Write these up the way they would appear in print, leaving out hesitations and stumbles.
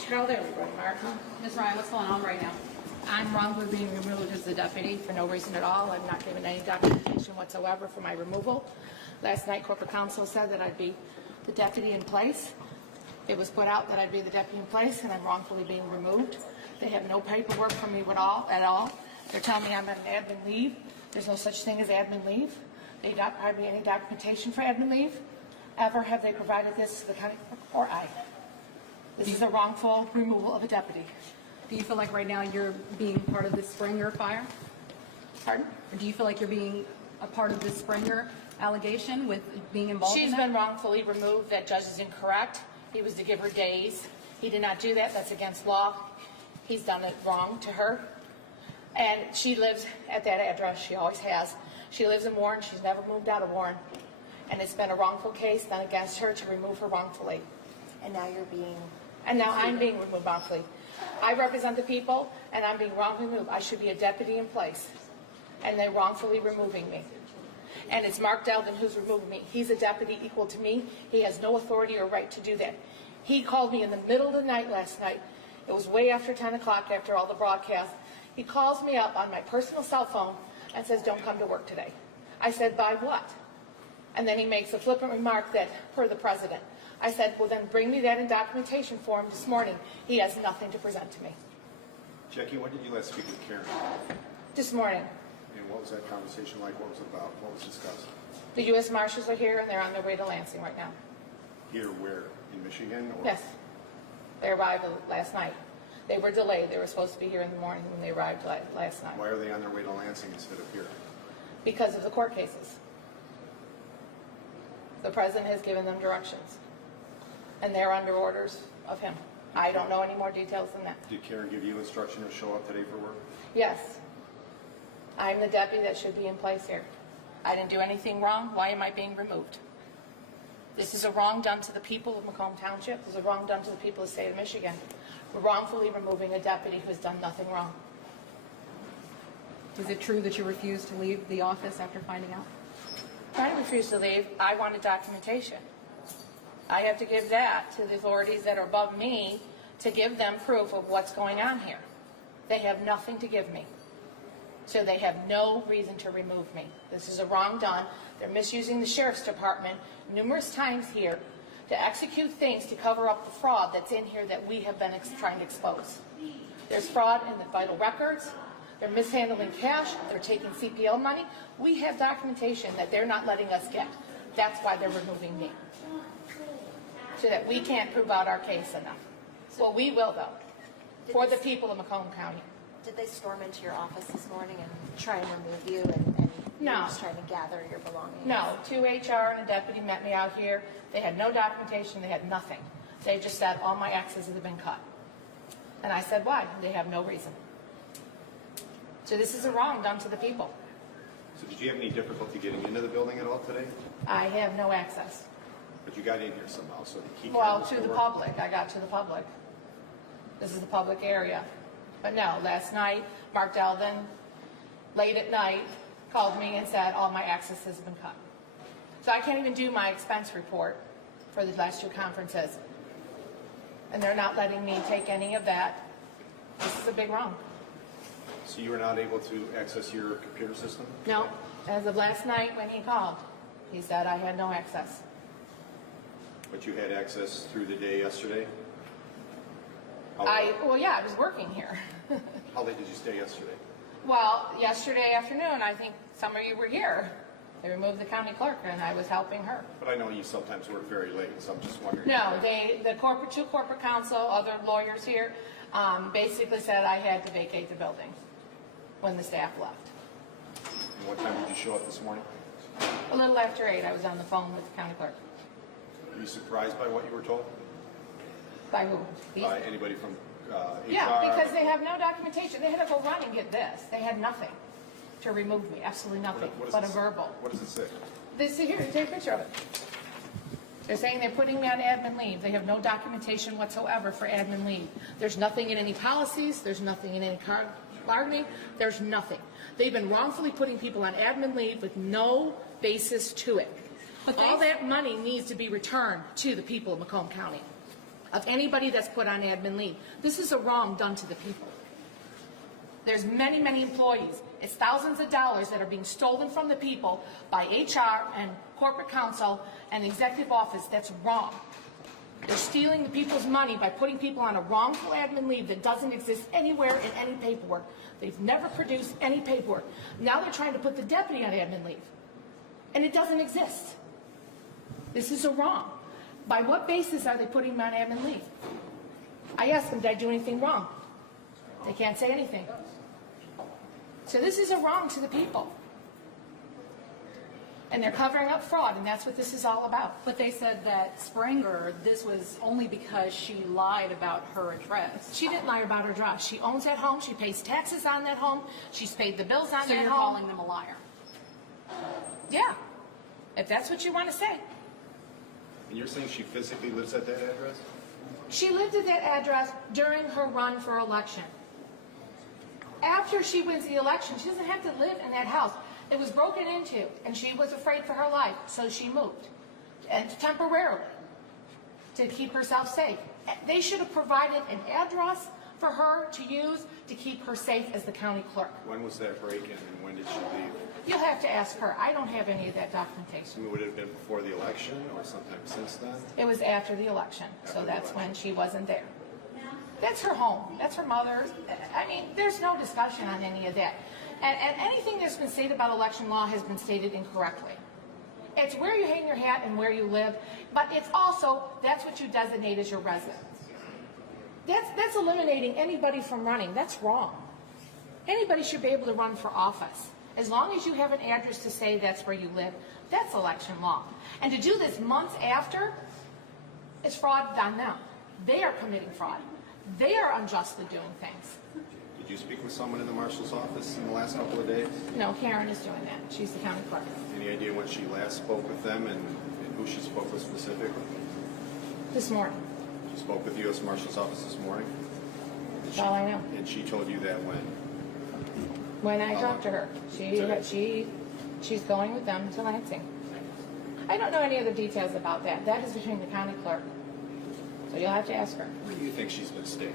Mr. Calder, everybody, Mark. Ms. Ryan, what's going on right now? I'm wrongfully being removed as the deputy for no reason at all. I'm not given any documentation whatsoever for my removal. Last night, corporate counsel said that I'd be the deputy in place. It was put out that I'd be the deputy in place, and I'm wrongfully being removed. They have no paperwork for me at all. They're telling me I'm on an admin leave. There's no such thing as admin leave. They don't provide me any documentation for admin leave. Ever have they provided this to the county clerk or I? This is a wrongful removal of a deputy. Do you feel like right now you're being part of this Spranger fire? Pardon? Or do you feel like you're being a part of this Spranger allegation with being involved in She's that? been wrongfully removed. That judge is incorrect. He was to give her days. He did not do that. That's against law. He's done it wrong to her. And she lives at that address. She always has. She lives in Warren. She's never moved out of Warren. And it's been a wrongful case done against her to remove her wrongfully. And now you're being... And now I'm being removed wrongfully. I represent the people, and I'm being wrongfully removed. I should be a deputy in place, and they're wrongfully removing me. And it's Mark Delvin who's removing me. He's a deputy equal to me. He has no authority or right to do that. He called me in the middle of the night last night. It was way after 10 o'clock after all the broadcasts. He calls me up on my personal cell phone and says, "Don't come to work today." I said, "By what?" And then he makes a flippant remark that, per the president. I said, "Well, then bring me that in documentation form this morning." He has nothing to present to me. Jackie, when did you last speak with Karen? This morning. And what was that conversation like? What was it about? What was discussed? The U.S. Marshals are here, and they're on their way to Lansing right now. Here, where? In Michigan? Or? Yes. They arrived last night. They were delayed. They were supposed to be here in the morning when they arrived last night. Why are they on their way to Lansing instead of here? Because of the court cases. The president has given them directions, and they're under orders of him. I don't know any more details than that. Did Karen give you instruction to show up today for work? Yes. I'm the deputy that should be in place here. I didn't do anything wrong. Why am I being removed? This is a wrong done to the people of Macomb Township. This is a wrong done to the people of the state of Michigan. We're wrongfully removing a deputy who has done nothing wrong. Is it true that you refused to leave the office after finding out? I refuse to leave. I wanted documentation. I have to give that to the authorities that are above me to give them proof of what's going on here. They have nothing to give me. So they have no reason to remove me. This is a wrong done. They're misusing the sheriff's department numerous times here to execute things to cover up the fraud that's in here that we have been trying to expose. There's fraud in the vital records. They're mishandling cash. They're taking CPL money. We have documentation that they're not letting us get. That's why they're removing me. So that we can't prove out our case enough. Well, we will, though, for the people of Macomb County. Did they storm into your office this morning and try and remove you and No. you're just trying to gather your belongings? No, 2 HR and a deputy met me out here. They had no documentation. They had nothing. They just said all my X's have been cut. And I said, why? They have no reason. So this is a wrong done to the people. So did you have any difficulty getting into the building at all today? I have no access. But you got in here somehow, so he Well, to the public. I got to the public. This is the public area. But no, last night, Mark Delvin, late at night, called me and said all my access has been cut. So I can't even do my expense report for the last 2 conferences. And they're not letting me take any of that. This is a big wrong. So you were not able to access your computer system? No, as of last night when he called, he said I had no access. But you had access through the day yesterday? Well, yeah, I was working here. How late did you stay yesterday? Well, yesterday afternoon, I think some of you were here. They removed the county clerk, and I was helping her. But I know you sometimes work very late, so I'm just wondering. No, the corporate counsel, other lawyers here, basically said I had to vacate the building when the staff left. And what time did you show up this morning? A little after 8, I was on the phone with the county clerk. Were you surprised by what you were told? By who? By anybody from HR? Yeah, because they have no documentation. They had to go run and get this. They had nothing to remove me, absolutely nothing, but a verbal. What does it say? This here, take a picture of it. They're saying they're putting me on admin leave. They have no documentation whatsoever for admin leave. There's nothing in any policies. There's nothing in any bargaining. There's nothing. They've been wrongfully putting people on admin leave with no basis to it. All that money needs to be returned to the people of Macomb County. of anybody that's put on admin leave. This is a wrong done to the people. There's many, many employees. It's thousands of dollars that are being stolen from the people by HR and corporate counsel and executive office. That's wrong. They're stealing the people's money by putting people on a wrongful admin leave that doesn't exist anywhere in any paperwork. They've never produced any paperwork. Now they're trying to put the deputy on admin leave, and it doesn't exist. This is a wrong. By what basis are they putting him on admin leave? I asked them, did I do anything wrong? They can't say anything. So this is a wrong to the people. And they're covering up fraud, and that's what this is all about. But they said that Spranger, this was only because she lied about her address. She didn't lie about her address. She owns that home. She pays taxes on that home. She's paid the bills on So that you're home. calling them a liar? Yeah, if that's what you want to say. And you're saying she physically lives at that address? She lived at that address during her run for election. After she wins the election, she doesn't have to live in that house. It was broken into, and she was afraid for her life, so she moved, and temporarily, to keep herself safe. They should have provided an address for her to use to keep her safe as the county clerk. When was that break-in and when did she leave? You'll have to ask her. I don't have any of that documentation. I mean, would it have been before the election or sometime since then? It was after the election, so After the that's election. when she wasn't there. That's her home. That's her mother's. I mean, there's no discussion on any of that. And anything that's been stated about election law has been stated incorrectly. It's where you hang your hat and where you live, but it's also, that's what you designate as your residence. That's eliminating anybody from running. That's wrong. Anybody should be able to run for office. As long as you have an address to say that's where you live, that's election law. And to do this months after, it's fraud on them. They are committing fraud. They are unjustly doing things. Did you speak with someone in the marshal's office in the last couple of days? No, Karen is doing that. She's the county clerk. Any idea when she last spoke with them and who she spoke with specifically? This morning. She spoke with the U.S. Marshal's office this morning? That's all I know. And she told you that when? When I talked to her, she's going with them to Lansing. I don't know any other details about that. That is between the county clerk. So you'll have to ask her. Where do you think she's been staying?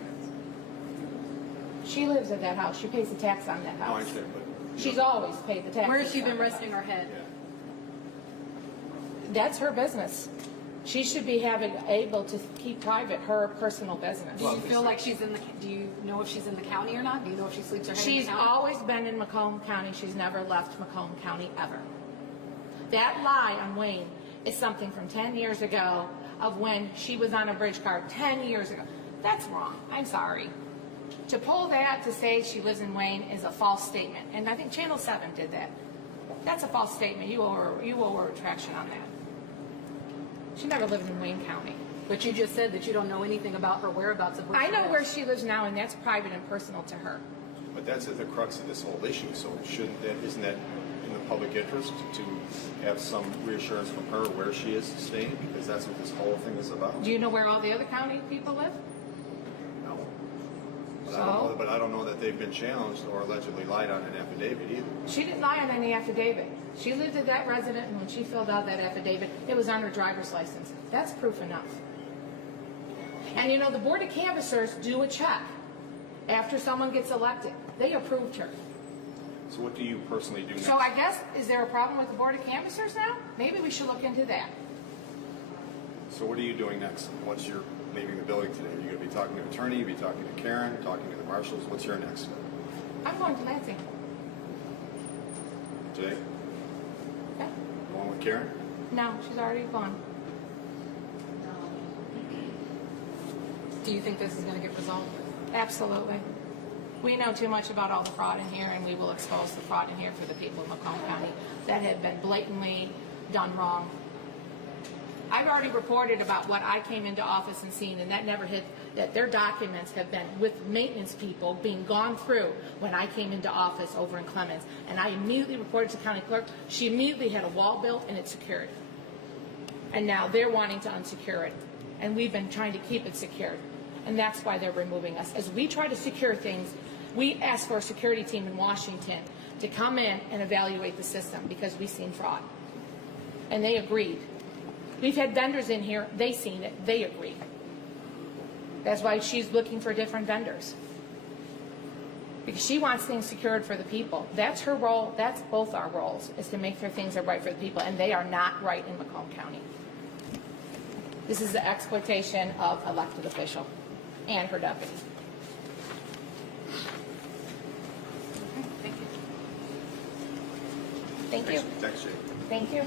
She lives at that house. She pays the tax on that No, I house. understand, but... She's always paid the tax. Where has she been resting her head? Yeah. That's her business. She should be able to keep private her personal business. Do you feel like she's in the, do you know if she's in the county or not? Do you know if she sleeps her head in the She's county? always been in Macomb County. She's never left Macomb County ever. That lie on Wayne is something from 10 years ago of when she was on a bridge car 10 years ago. That's wrong. I'm sorry. To pull that to say she lives in Wayne is a false statement. And I think Channel 7 did that. That's a false statement. You owe her retraction on that. She never lived in Wayne County. But you just said that you don't know anything about her whereabouts of where I she know lives. where she lives now, and that's private and personal to her. But that's at the crux of this whole issue, so isn't that in the public interest to have some reassurance from her where she is staying? Because that's what this whole thing is about. Do you know where all the other county people live? No. So? But I don't know that they've been challenged or allegedly lied on an affidavit either. She didn't lie on any affidavit. She lived at that resident, and when she filled out that affidavit, it was on her driver's license. That's proof enough. And you know, the Board of Canvassers do a check after someone gets elected. They approved her. So what do you personally do next? So I guess, is there a problem with the Board of Canvassers now? Maybe we should look into that. So what are you doing next? Once you're leaving the building today? Are you going to be talking to an attorney? You'll be talking to Karen? Talking to the marshals? What's your next step? I'm going to Lansing. Today? Yeah. Going with Karen? No, she's already gone. Do you think this is going to get resolved? Absolutely. We know too much about all the fraud in here, and we will expose the fraud in here for the people of Macomb County that have been blatantly done wrong. I've already reported about what I came into office and seen, and that never hit, that their documents have been with maintenance people being gone through when I came into office over in Clemens. And I immediately reported to county clerk. She immediately had a wall built and it's secured. And now they're wanting to unsecure it. And we've been trying to keep it secured. And that's why they're removing us. As we try to secure things, we asked for a security team in Washington to come in and evaluate the system because we've seen fraud. And they agreed. We've had vendors in here, they seen it, they agreed. That's why she's looking for different vendors. Because she wants things secured for the people. That's her role, that's both our roles, is to make sure things are right for the people, and they are not right in Macomb County. This is the exploitation of elected official and her deputy. Thank you. Thank you. Thanks, Jay. Thank you.